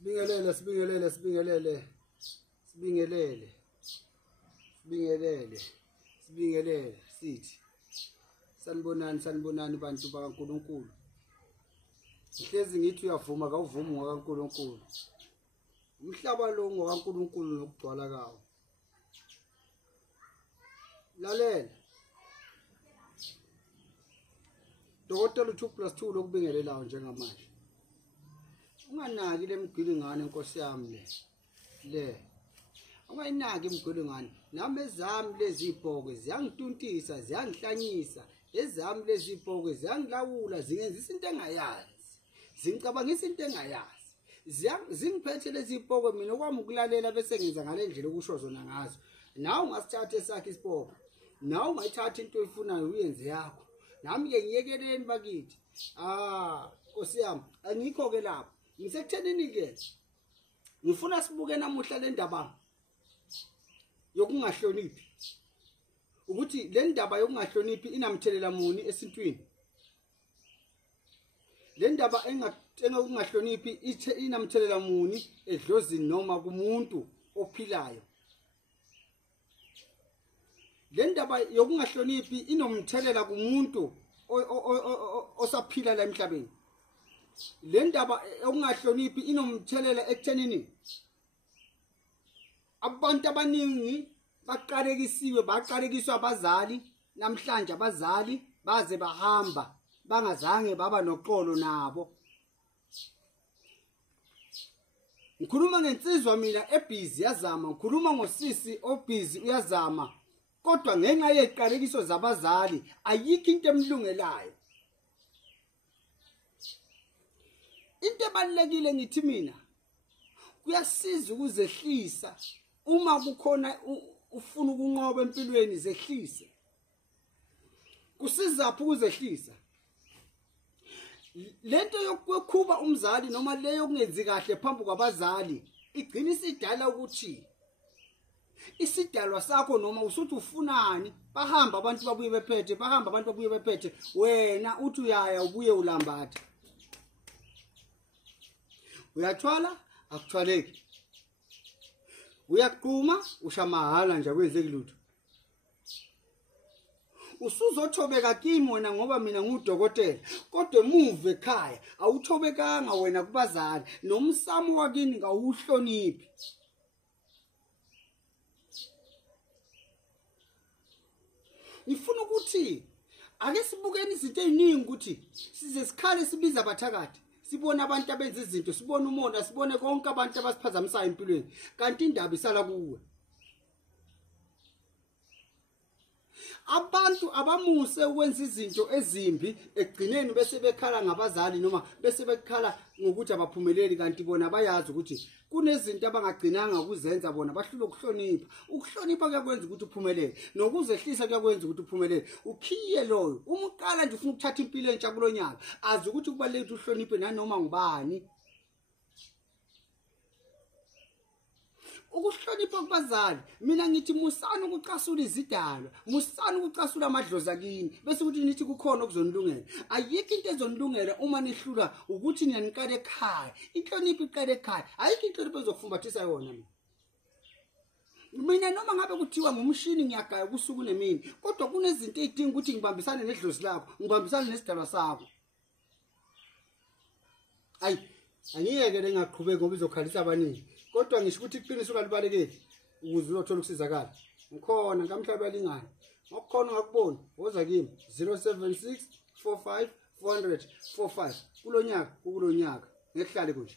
Sibingelele sithi sanibonani bantu bakaNkulunkulu. Ihlezi ngithi uyavuma kawuvumi ngokaNkulunkulu. Umhlaba lo ngokaNkulunkulu nokugcwala kawo. Lalela. Dokotela 2+2 lokubingelelayo njengamanje. Unganaki lemgwilingane Nkosi yami le. Ungayinaki imgwilingane. Nami ezami lezi ibhokwe ziyangituntisa, ziyangihlanyisa. Ezami lezi ibhokwe ziyangilawula, zingenzisa into engayazi. Zingicabangisa into engayazi. Zingiphethe lezi ibhokwe mina okwami ukulalela bese ngenza ngale ndlela okusho zona ngazo. Nawe ungasithatha esakhe isibhokwe. Nawe ungayithatha into oyifunayo uyenze yakho. Nami ke ngiyekeleni bakithi. Nkosi yami, angikho ke lapho. Ngisekuthenini ke. Ngifuna sibuke namuhla le ndaba yokungahloniphi. Ukuthi le ndaba yokungahloniphi inamthelela muni esintwini. Le ndaba engahloniphi inamthelela muni edlozini noma kumuntu ophilayo. Le ndaba yokungahloniphi inomthelela kumuntu osaphila la emhlabeni. Le ndaba yokungahloniphi inomthelela ekuthenini abantu abaningi baqalekiswa abazali namhlanje abazali baze bahamba bangazange baba noxolo nabo. Ngikhuluma ngensizwa mina ebhizi yazama, ngikhuluma ngosisi obhizi uyazama. Kodwa ngenxa yeqalekiso zabazali ayikho into emlungelayo. Into ebalekile ngithi mina kuyasiza ukuzehlisa uma kukhona ufuna ukunqoba empilweni zehlise. Kusiza phu ukuzehlisa. Lento yokukhuba umzali noma leyo kungenzi kahle phambi kwabazali igcina isidala ukuthi isidalwa sakho noma usuthi ufunani bahamba abantu babuye bephethe wena uthi uyaya ubuye ulambatha. Uyathwala akuthwaleki. Uyaqhuma ushamahala nje kwenzeki lutho. Usuzothobeka kimi wena ngoba mina ngudokotela, kodwa emuva ekhaya awuthobekanga wena kubazali nomsamo wakini ngawuhloniphi. Ngifuna ukuthi ake sibukeni izinto eziningi ukuthi size sikhale sibiza abathakathi. Sibona abantu abenza izinto, sibona umonda, sibone konke abantu abasiphazamisayo empilweni. Kanti indaba isala kuwe. Abantu abamuse ukwenza izinto ezimbi egcineni bese bekhala ngabazali noma bese bekhala ngokuthi abaphumeleli kanti bona bayazi ukuthi kunezinto abangagcinanga ukuzenza bona bahlule ukuhlonipha. Ukuhlonipha kuyakwenza ukuthi uphumelele, nokuzehlisa kuyakwenza ukuthi uphumelele. Ukhiye loyo. Uma uqala nje ufuna ukuthatha impilo entsha kulonyaka, azi ukuthi kubalekile uhloniphe nanoma ngubani. Ukuhlonipha kubazali mina ngithi musana ukucasula izidalwa, musana ukucasula amadlozi akini bese ukuthi nithi kukhona okuzonilungela. Ayikho into ezonilungela uma nihlula ukuthi niyanikala ekhaya. Inhlonipho iqala ekhaya, ayikho inhlonipho ezokufumbathisa yona mina noma ngabe kuthiwa ngumshini ngiyagaya kusuku nemini, kodwa kunezinto ezidinga ukuthi ngibambisane nedlozi lakho, ngibambisane nesidalwa sakho. Angiyeke ngaqhubeka ngoba izokhalisa abaningi. Kodwa ngisho ukuthi iqiniso kalibalekile ukuze uyothola ukusizakala. Ngikhona ngamhlaba yalingana. Ngokukhona ngakubona woza kimi 076 45 400 45 kulonyaka ngekuhlale kunje.